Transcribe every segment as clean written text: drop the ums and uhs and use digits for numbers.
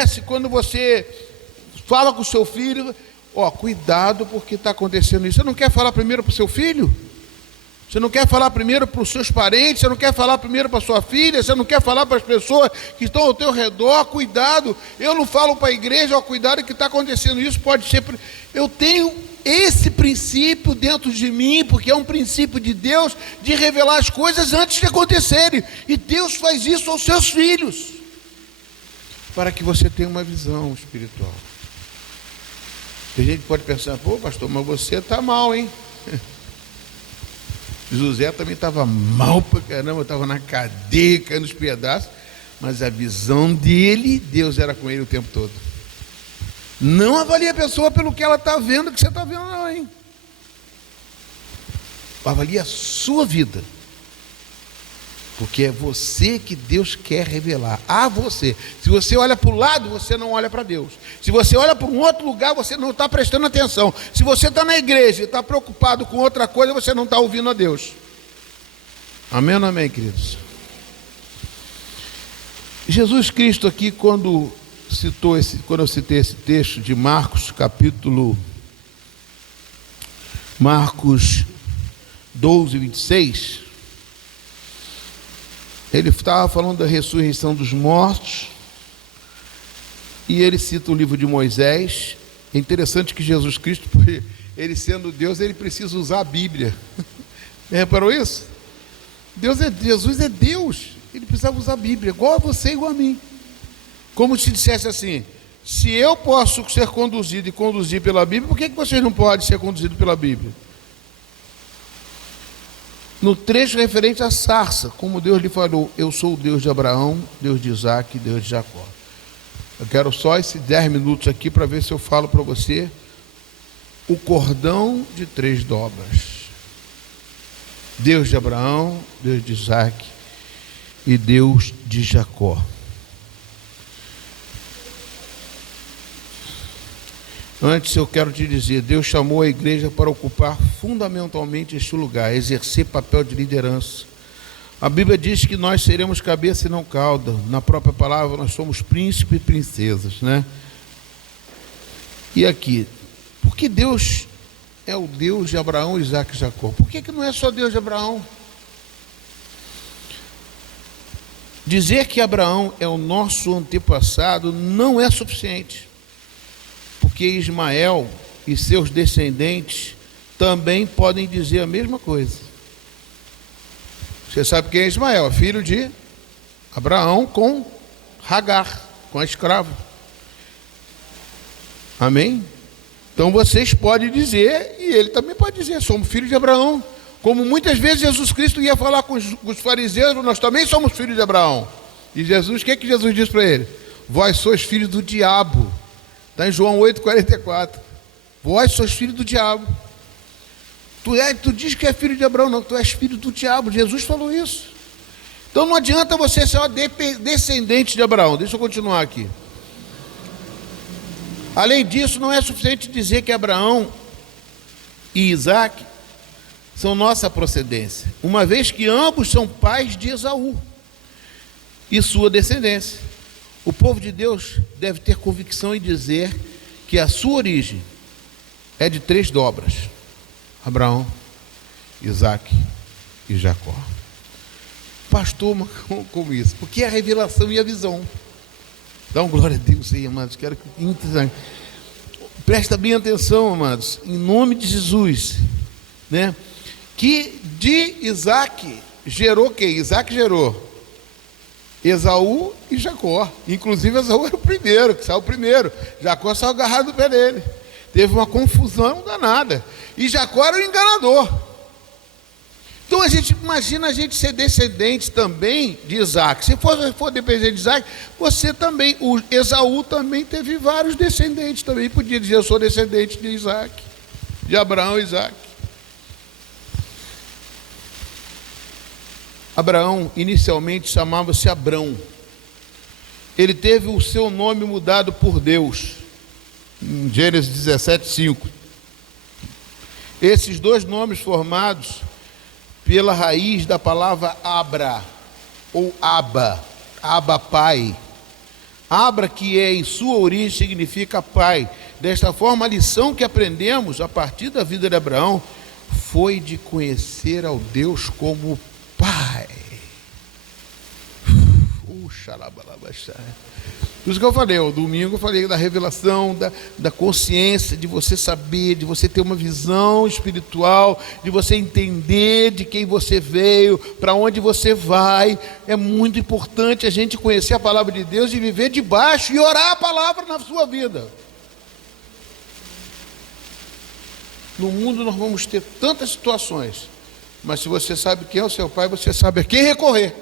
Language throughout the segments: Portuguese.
acontece quando você fala com o seu filho, cuidado porque está acontecendo isso. Você não quer falar primeiro para o seu filho? Você não quer falar primeiro para os seus parentes? Você não quer falar primeiro para a sua filha? Você não quer falar para as pessoas que estão ao teu redor? Cuidado, eu não falo para a igreja, cuidado que está acontecendo isso, pode ser... Eu tenho esse princípio dentro de mim, porque é um princípio de Deus, de revelar as coisas antes de acontecerem, e Deus faz isso aos seus filhos, para que você tenha uma visão espiritual. Tem gente que pode pensar, pô pastor, mas você está mal, hein? José também estava mal pra caramba, estava na cadeia, caindo nos pedaços, mas a visão dele, Deus era com ele o tempo todo. Não avalie a pessoa pelo que ela está vendo, que você está vendo não, hein? Avalie a sua vida, porque é você que Deus quer revelar a você. Se você olha para o lado, você não olha para Deus. Se você olha para um outro lugar, você não está prestando atenção. Se você está na igreja e está preocupado com outra coisa, você não está ouvindo a Deus. Amém ou não amém, queridos? Jesus Cristo aqui, quando eu citei esse texto de Marcos, Marcos 12, 26, ele estava falando da ressurreição dos mortos, e ele cita o livro de Moisés. É interessante que Jesus Cristo, ele sendo Deus, ele precisa usar a Bíblia. Reparou isso? Jesus é Deus, ele precisava usar a Bíblia, igual a você, igual a mim. Como se dissesse assim, se eu posso ser conduzido e conduzir pela Bíblia, por que vocês não podem ser conduzidos pela Bíblia? No trecho referente à sarça, como Deus lhe falou, eu sou o Deus de Abraão, Deus de Isaac, Deus de Jacó. Eu quero só esses 10 minutos aqui para ver se eu falo para você o cordão de 3 dobras. Deus de Abraão, Deus de Isaac e Deus de Jacó. Antes eu quero te dizer, Deus chamou a igreja para ocupar fundamentalmente este lugar, exercer papel de liderança. A Bíblia diz que nós seremos cabeça e não cauda. Na própria palavra nós somos príncipes e princesas, né? E aqui, por que Deus é o Deus de Abraão, Isaac e Jacó? Por que não é só Deus de Abraão? Dizer que Abraão é o nosso antepassado não é suficiente, porque Ismael e seus descendentes também podem dizer a mesma coisa. Você sabe quem é Ismael? É filho de Abraão com Hagar, com a escrava. Amém? Então vocês podem dizer, e ele também pode dizer, somos filhos de Abraão. Como muitas vezes Jesus Cristo ia falar com os fariseus, nós também somos filhos de Abraão. E Jesus, o que Jesus diz para ele? Vós sois filhos do diabo. Está em João 8,44. Vós sois filhos do diabo. Tu diz que é filho de Abraão, não, tu és filho do diabo. Jesus falou isso. Então não adianta você ser descendente de Abraão. Deixa eu continuar aqui. Além disso, não é suficiente dizer que Abraão e Isaac são nossa procedência, uma vez que ambos são pais de Esaú e sua descendência. O povo de Deus deve ter convicção em dizer que a sua origem é de 3 dobras: Abraão, Isaac e Jacó. Pastor, mas como isso? Porque é a revelação e a visão. Dá glória a Deus aí, amados. Quero que presta bem atenção, amados, em nome de Jesus, né? Que de Isaac gerou quem? Isaac gerou Esaú e Jacó. Inclusive Esaú era o primeiro, que saiu primeiro. Jacó saiu agarrado no pé dele. Teve uma confusão danada. E Jacó era o enganador. Então a gente imagina a gente ser descendente também de Isaac. Se for dependente de Isaac, você também, o Esaú também teve vários descendentes também. Podia dizer, eu sou descendente de Isaac, de Abraão e Isaac. Abraão inicialmente chamava-se Abrão. Ele teve o seu nome mudado por Deus, em Gênesis 17:5. Esses 2 nomes formados pela raiz da palavra Abra, ou Abba, Abba Pai, Abra, que é em sua origem, significa pai. Desta forma, a lição que aprendemos a partir da vida de Abraão foi de conhecer ao Deus como pai. Por isso que eu falei, o domingo eu falei da revelação, da consciência, de você saber, de você ter uma visão espiritual, de você entender de quem você veio, para onde você vai. É muito importante a gente conhecer a palavra de Deus e viver debaixo e orar a palavra na sua vida. No mundo nós vamos ter tantas situações, mas se você sabe quem é o seu pai, você sabe a quem recorrer.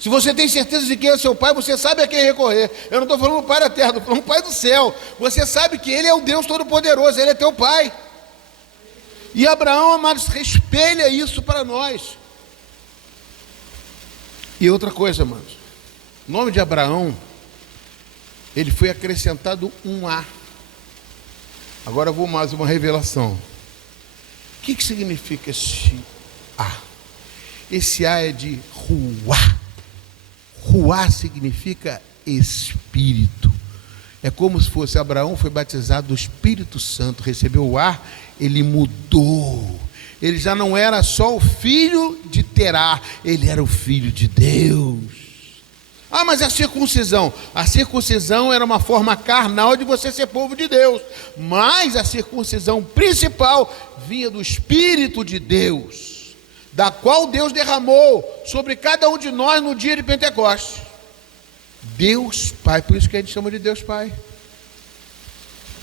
Se você tem certeza de quem é o seu pai, você sabe a quem recorrer. Eu não estou falando do pai da terra, estou falando do pai do céu. Você sabe que ele é o Deus Todo-Poderoso, ele é teu pai. E Abraão, amados, espelha isso para nós. E outra coisa, amados, o nome de Abraão, ele foi acrescentado um A. Agora eu vou mais uma revelação. O que significa esse A? Esse A é de Ruá. Ruá significa Espírito. É como se fosse Abraão foi batizado do Espírito Santo, recebeu o ar, ele mudou. Ele já não era só o filho de Terá, ele era o filho de Deus. Ah, mas a circuncisão era uma forma carnal de você ser povo de Deus. Mas a circuncisão principal vinha do Espírito de Deus, da qual Deus derramou sobre cada um de nós no dia de Pentecostes. Deus Pai, por isso que a gente chama de Deus Pai.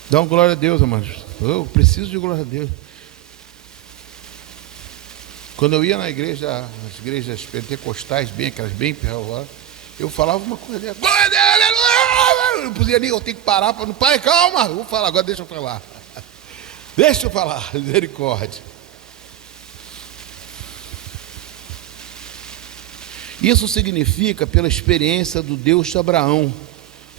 Dá uma glória a Deus, amados. Eu preciso de glória a Deus. Quando eu ia na igreja, nas igrejas pentecostais, bem aquelas bem perrosas, eu falava uma coisa, glória a Deus, aleluia. Eu podia ali, eu tenho que parar para não, pai, calma, eu vou falar, agora deixa eu falar. Deixa eu falar, misericórdia. Isso significa, pela experiência do Deus de Abraão,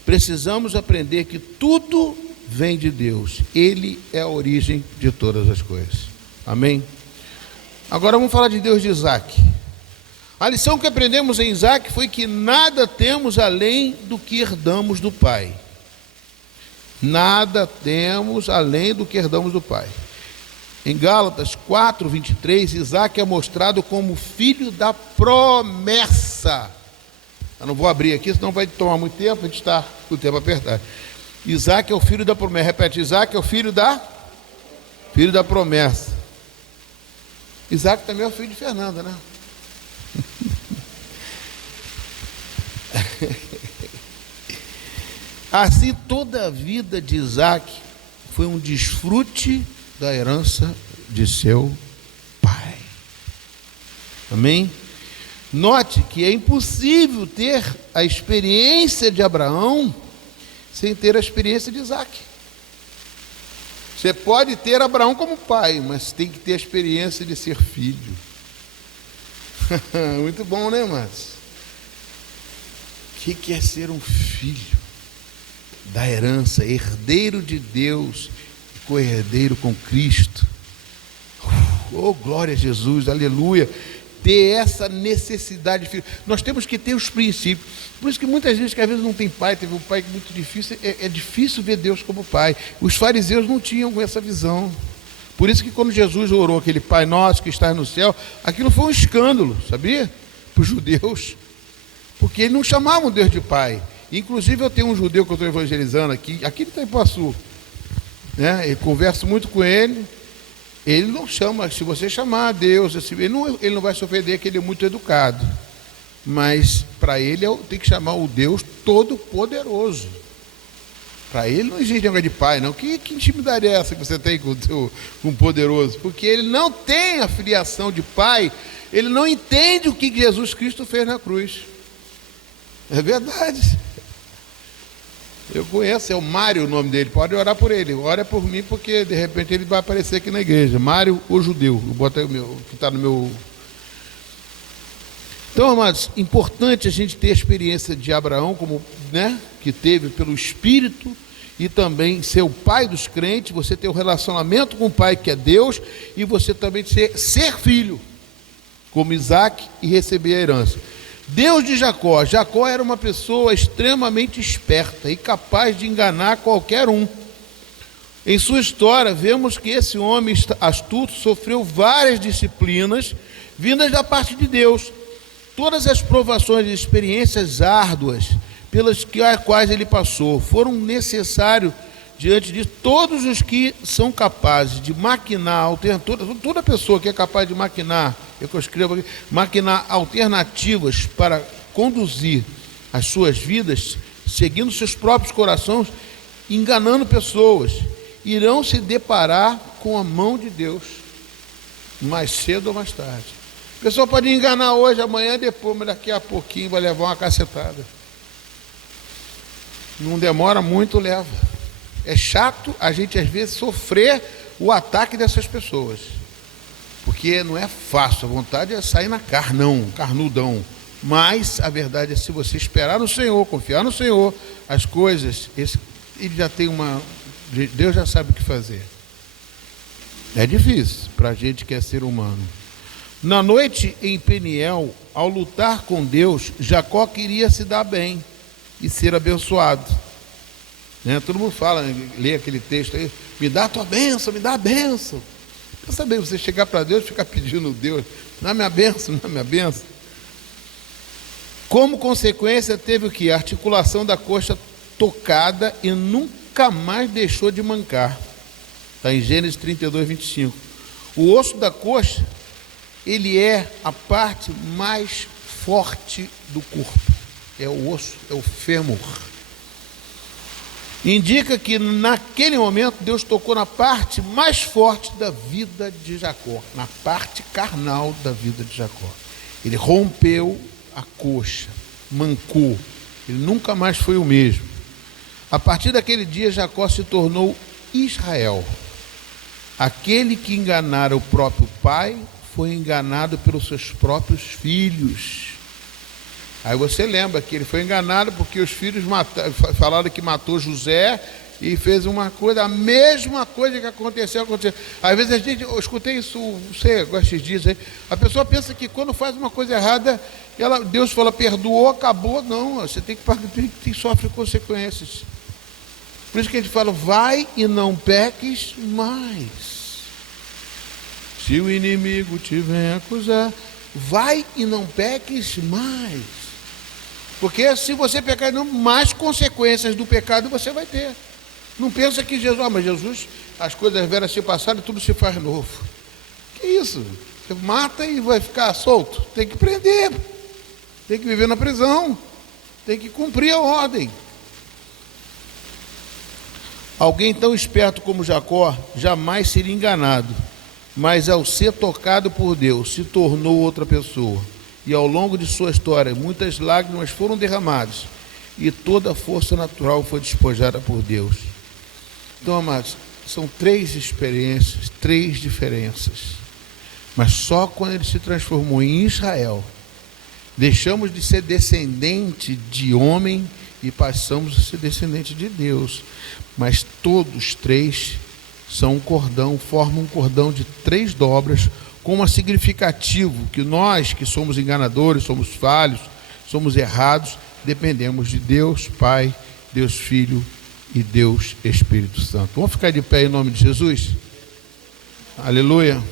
precisamos aprender que tudo vem de Deus. Ele é a origem de todas as coisas. Amém? Agora vamos falar de Deus de Isaac. A lição que aprendemos em Isaac foi que nada temos além do que herdamos do Pai. Nada temos além do que herdamos do Pai. Em Gálatas 4:23, Isaac é mostrado como filho da promessa. Eu não vou abrir aqui, senão vai tomar muito tempo, a gente está com o tempo apertado. Isaac é o filho da promessa. Repete, Isaac é o filho da promessa. Isaac também é o filho de Fernanda, né? Assim, toda a vida de Isaac foi um desfrute da herança de seu pai. Amém? Note que é impossível ter a experiência de Abraão sem ter a experiência de Isaac. Você pode ter Abraão como pai, mas tem que ter a experiência de ser filho. Muito bom, né, mas? O que é ser um filho da herança, herdeiro de Deus, co-herdeiro com Cristo? Oh, glória a Jesus, aleluia. Ter essa necessidade de filho. Nós temos que ter os princípios. Por isso que muita gente que às vezes não tem pai, teve um pai muito difícil, é difícil ver Deus como pai. Os fariseus não tinham essa visão. Por isso que quando Jesus orou aquele Pai Nosso que está no céu, aquilo foi um escândalo, sabia? Para os judeus. Porque eles não chamavam Deus de pai. Inclusive eu tenho um judeu que eu estou evangelizando aqui ele está em Itapaçu, né? Eu converso muito com ele. Ele não chama, se você chamar a Deus, assim, ele não vai se ofender, que ele é muito educado. Mas para ele tem que chamar o Deus Todo-Poderoso. Para ele não existe negócio de pai, não. Que intimidade é essa que você tem com o poderoso? Porque ele não tem a filiação de pai, ele não entende o que Jesus Cristo fez na cruz. É verdade. Eu conheço, é o Mário o nome dele, pode orar por ele, ora por mim, porque de repente ele vai aparecer aqui na igreja. Mário, o judeu, eu boto aí o meu, que está no meu. Então, amados, importante a gente ter a experiência de Abraão, como, né, que teve pelo Espírito, e também ser o pai dos crentes, você ter um relacionamento com o pai que é Deus, e você também ser filho, como Isaac, e receber a herança. Deus de Jacó. Jacó era uma pessoa extremamente esperta e capaz de enganar qualquer um. Em sua história, vemos que esse homem astuto sofreu várias disciplinas vindas da parte de Deus. Todas as provações e experiências árduas pelas quais ele passou foram necessários diante de todos os que são capazes de maquinar, toda pessoa que é capaz de maquinar, eu escrevo aqui, maquinar alternativas para conduzir as suas vidas, seguindo seus próprios corações, enganando pessoas, irão se deparar com a mão de Deus, mais cedo ou mais tarde. A pessoa pode enganar hoje, amanhã, depois, mas daqui a pouquinho vai levar uma cacetada. Não demora muito, leva. É chato a gente, às vezes, sofrer o ataque dessas pessoas. Porque não é fácil, a vontade é sair na carnudão. Mas a verdade é, se você esperar no Senhor, confiar no Senhor, as coisas, ele já tem Deus já sabe o que fazer. É difícil para a gente que é ser humano. Na noite em Peniel, ao lutar com Deus, Jacó queria se dar bem e ser abençoado. Todo mundo fala, lê aquele texto aí, me dá a tua bênção, me dá a bênção. Pensa bem, você chegar para Deus e ficar pedindo Deus, dá minha bênção, dá minha bênção. Como consequência, teve o que? A articulação da coxa tocada e nunca mais deixou de mancar. Está em Gênesis 32, 25. O osso da coxa, ele é a parte mais forte do corpo. É o osso, é o fêmur. Indica que naquele momento Deus tocou na parte mais forte da vida de Jacó, na parte carnal da vida de Jacó. Ele rompeu a coxa, mancou, ele nunca mais foi o mesmo. A partir daquele dia, Jacó se tornou Israel. Aquele que enganara o próprio pai foi enganado pelos seus próprios filhos. Aí você lembra que ele foi enganado porque os filhos falaram que matou José e fez uma coisa, a mesma coisa que aconteceu. Às vezes eu escutei isso, você gosta de dizer, a pessoa pensa que quando faz uma coisa errada, Deus fala, perdoou, acabou. Não, você tem que sofrer consequências. Por isso que a gente fala, vai e não peques mais. Se o inimigo te vem acusar, vai e não peques mais. Porque se você pecar, mais consequências do pecado você vai ter. Não pensa que mas Jesus, as coisas velhas se passaram e tudo se faz novo. Que isso? Você mata e vai ficar solto. Tem que prender. Tem que viver na prisão. Tem que cumprir a ordem. Alguém tão esperto como Jacó jamais seria enganado, mas ao ser tocado por Deus, se tornou outra pessoa. E ao longo de sua história, muitas lágrimas foram derramadas e toda a força natural foi despojada por Deus. Então, amados, são 3 experiências, 3 diferenças. Mas só quando ele se transformou em Israel, deixamos de ser descendente de homem e passamos a ser descendente de Deus. Mas todos 3 são um cordão, formam um cordão de 3 dobras, com um significativo que nós, que somos enganadores, somos falhos, somos errados, dependemos de Deus Pai, Deus Filho e Deus Espírito Santo. Vamos ficar de pé em nome de Jesus? Aleluia.